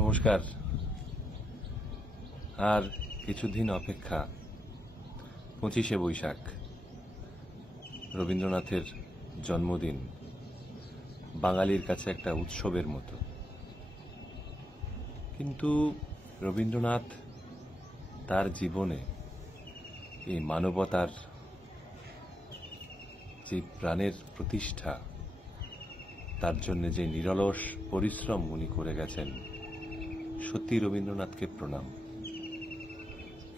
নমস্কার। আর কিছুদিন অপেক্ষা, 25শে বৈশাখ রবীন্দ্রনাথের জন্মদিন বাঙালির কাছে একটা উৎসবের মতো। কিন্তু রবীন্দ্রনাথ তার জীবনে এই মানবতার যে প্রাণের প্রতিষ্ঠা, তার জন্য যে নিরলস পরিশ্রম উনি করে গেছেন, সত্যি রবীন্দ্রনাথকে প্রণাম।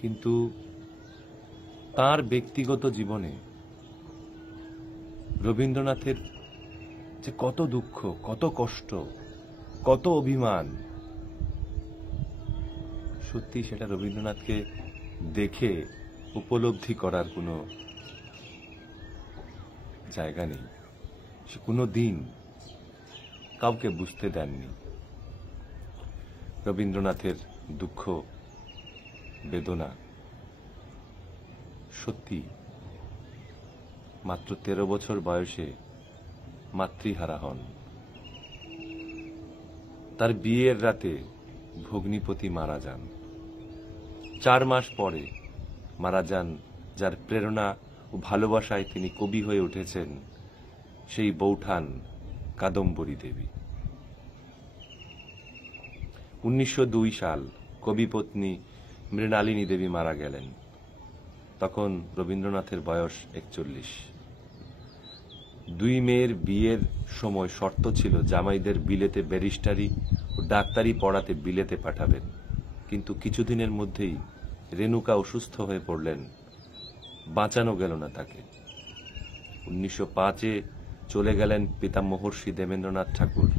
কিন্তু তার ব্যক্তিগত জীবনে রবীন্দ্রনাথের যে কত দুঃখ, কত কষ্ট, কত অভিমান, সত্যি সেটা রবীন্দ্রনাথকে দেখে উপলব্ধি করার কোনো জায়গা নেই। সে কোনো দিন কাউকে বুঝতে দেননি রবীন্দ্রনাথের দুঃখ, বেদনা। সত্যি মাত্র 13 বছর বয়সে মাতৃহারা হন। তার বিয়ের রাতে ভগ্নিপতি মারা যান। 4 মাস পরে মারা যান যার প্রেরণা ও ভালোবাসায় তিনি কবি হয়ে উঠেছেন, সেই বৌঠান কাদম্বরী দেবী। 1902 সাল কবিপত্নী মৃণালিনী দেবী মারা গেলেন। তখন রবীন্দ্রনাথের বয়স 41। 2 মেয়ের বিয়ের সময় শর্ত ছিল জামাইদের বিলেতে ব্যারিস্টারি ও ডাক্তারি পড়াতে বিলেতে পাঠাবেন। কিন্তু কিছুদিনের মধ্যেই রেণুকা অসুস্থ হয়ে পড়লেন, বাঁচানো গেল না তাকে। 1905-এ চলে গেলেন পিতা মহর্ষি দেবেন্দ্রনাথ ঠাকুর।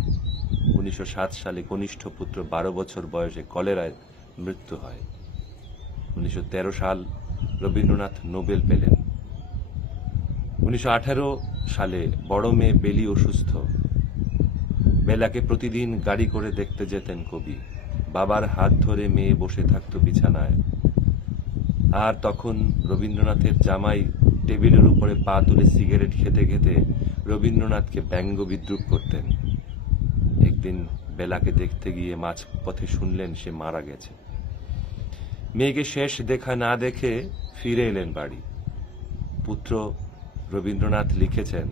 1907 সালে কনিষ্ঠ পুত্র 12 বছর বয়সে কলেরায় মৃত্যু হয়। 1913 সাল রবীন্দ্রনাথ নোবেল পেলেন। 1918 সালে বড় মেয়ে বেলি অসুস্থ। বেলাকে প্রতিদিন গাড়ি করে দেখতে যেতেন কবি। বাবার হাত ধরে মেয়ে বসে থাকত বিছানায়। আর তখন রবীন্দ্রনাথের জামাই টেবিলের উপরে পা তুলে সিগারেট খেতে খেতে রবীন্দ্রনাথকে ব্যঙ্গ বিদ্রুপ করতেন। একদিন বেলাকে দেখতে গিয়ে মাঝপথে শুনলেন সে মারা গেছে। মেয়েকে শেষ দেখা না দেখে ফিরে এলেন বাড়ি। পুত্র রবীন্দ্রনাথ লিখেছেন,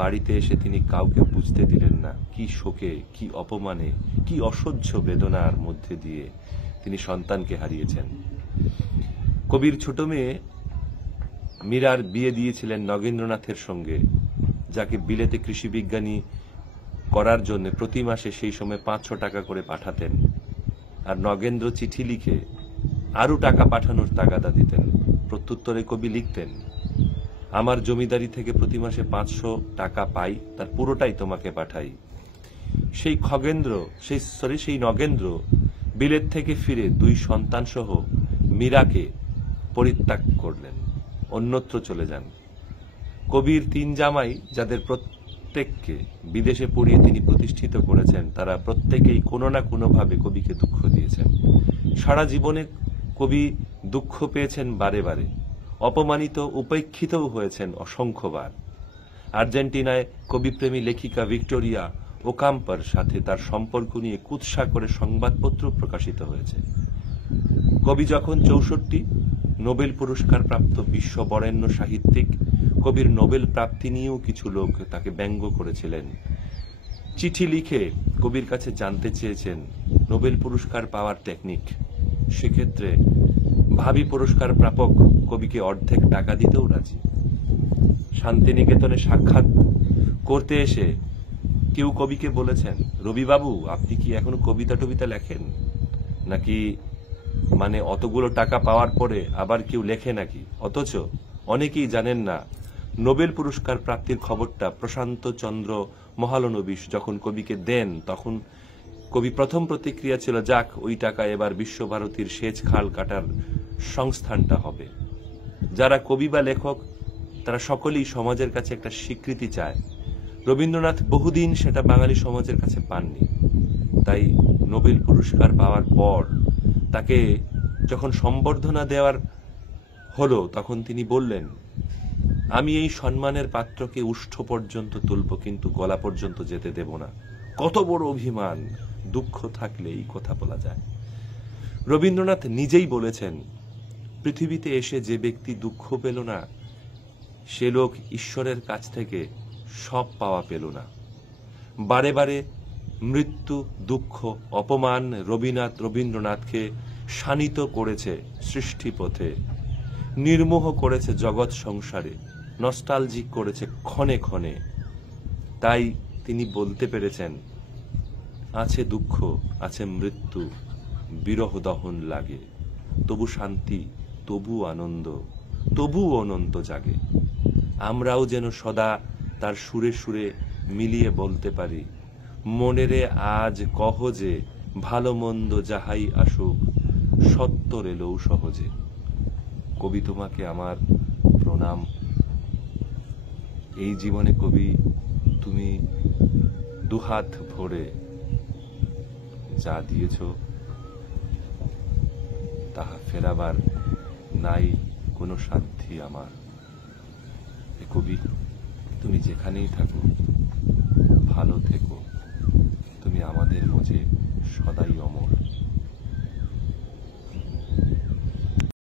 বাড়িতে এসে তিনি কাউকে বুঝতে দিলেন না কি শোকে, কি অপমানে, কি অসহ্য বেদনার মধ্যে দিয়ে তিনি সন্তানকে হারিয়েছেন। কবির ছোট মেয়ে মীরার বিয়ে দিয়েছিলেন নগেন্দ্রনাথের সঙ্গে, যাকে বিলেতে কৃষি বিজ্ঞানী করার জন্য প্রতি মাসে সেই সময় 500 টাকা করে পাঠাতেন। আর নগেন্দ্র চিঠি লিখে আরো টাকা পাঠানোর তাগাদা দিতেন। প্রত্যুত্তরে কবি লিখতেন, আমার জমিদারি থেকে প্রতি মাসে 500 টাকা পাই, তার পুরোটাই তোমাকে পাঠাই। সেই নগেন্দ্র বিলেত থেকে ফিরে 2 সন্তান সহ মীরাকে পরিত্যাগ করলেন, অন্যত্র চলে যান। কবির 3 জামাই, যাদের প্রত্যেককে বিদেশে পড়িয়ে তিনি প্রতিষ্ঠিত করেছেন, তারা প্রত্যেকেই কোনো না কোনোভাবে কবিকে দুঃখ দিয়েছেন। সারা জীবনে কবি দুঃখ পেয়েছেন বারে বারে, অপমানিত উপেক্ষিতও হয়েছেন অসংখ্যবার। আর্জেন্টিনায় কবিপ্রেমী লেখিকা ভিক্টোরিয়া ওকাম্পোর সাথে তার সম্পর্ক নিয়ে কুৎসা করে সংবাদপত্র প্রকাশিত হয়েছে। কবি যখন 64, নোবেল পুরস্কার প্রাপ্ত বিশ্ব বরেণ্য সাহিত্যিক, কবির নোবেল প্রাপ্তি নিয়েও কিছু লোক তাকে ব্যঙ্গ করেছিলেন। চিঠি লিখে কবির কাছে জানতে চেয়েছেন নোবেল পুরস্কার পাওয়ার টেকনিক। সেক্ষেত্রে ভাবি পুরস্কার প্রাপক কবিকে অর্ধেক টাকা দিতেও রাজি। শান্তিনিকেতনে সাক্ষাৎ করতে এসে কেউ কবিকে বলেছেন, রবিবাবু আপনি কি এখনো কবিতা টবিতা লেখেন নাকি? মানে অতগুলো টাকা পাওয়ার পরে আবার কেউ লেখে নাকি? অথচ অনেকেই জানেন না, নোবেল পুরস্কার প্রাপ্তির খবরটা প্রশান্ত চন্দ্র মহালনবিশ যখন কবিকে দেন, তখন কবি প্রথম প্রতিক্রিয়া ছিল, যাক ওই টাকা এবার বিশ্বভারতীর সেচ খাল কাটার সংস্থানটা হবে। যারা কবি বা লেখক তারা সকলেই সমাজের কাছে একটা স্বীকৃতি চায়। রবীন্দ্রনাথ বহুদিন সেটা বাঙালি সমাজের কাছে পাননি। তাই নোবেল পুরস্কার পাওয়ার পর তাকে যখন সম্বর্ধনা দেওয়ার হলো, তখন তিনি বললেন, আমি এই সম্মানের পাত্রকে উষ্ঠ পর্যন্ত তুলব, কিন্তু গলা পর্যন্ত যেতে দেব না। কত বড় অভিমান! দুঃখ থাকলেই কথা বলা যায়। রবীন্দ্রনাথ নিজেই বলেছেন, পৃথিবীতে এসে যে ব্যক্তি দুঃখ পেল না, সে লোক ঈশ্বরের কাছ থেকে সব পাওয়া পেল না। বারে বারে মৃত্যু, দুঃখ, অপমান রবীন্দ্রনাথকে শানিত করেছে সৃষ্টিপথে, নির্মোহ করেছে জগৎ সংসারে, নস্টালজিক করেছে ক্ষণে ক্ষণে। তাই তিনি বলতে পেরেছেন, আছে দুঃখ, আছে মৃত্যু, বিরহ দহন লাগে, তবু শান্তি, তবু আনন্দ, তবু অনন্ত জাগে। আমরাও যেন সদা তার সুরে সুরে মিলিয়ে বলতে পারি, মনেরে আজ কহ যে, ভালো মন্দ যাহাই আসুক, সত্তর এলেও সহজে। কবি, তোমাকে আমার প্রণাম। এই জীবনে কবি, তুমি দুহাত ভরে যা দিয়েছ, তাহা ফেরাবার নাই কোনো সাধ্যি আমার। কবি, তুমি যেখানেই থাকো, ভালো থেকো, তুমি আমাদের মাঝে সদাই অমর।